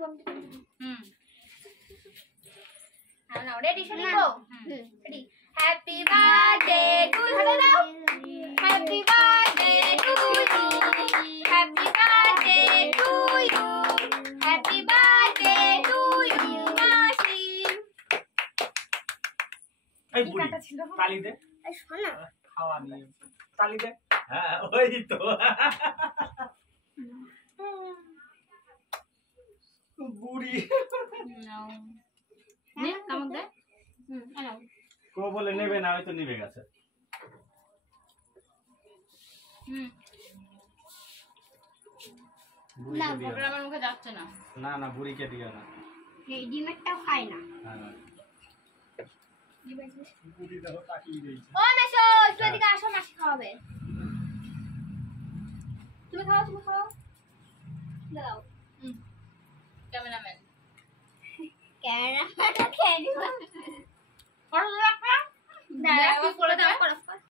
দিব নাও রেডি শুনি গো ready happy birthday to you happy birthday to you happy birthday to you happy birthday to you মাসি এই বুড়ি তালি দে এই শোনা খাওয়া নিয়ে তালি দে হ্যাঁ ওই তো বুড়ি নাও নে কামক দে নাও কো বলে নেবে না হয়তো নেবে গেছে না ওটা আমার মুখে যাচ্ছে না না না বুড়িকে দিও না এই ডিমেরটাও খায় না হ্যাঁ বুড়ি দেখো তাকিয়ে দিয়েছে ও মেশো একটু এদিকে আসো মাসি খাওয়াবে তুমি খাও দাও ক্যামেরাম্যান ক্যামেরাটা খেয়ে নিবা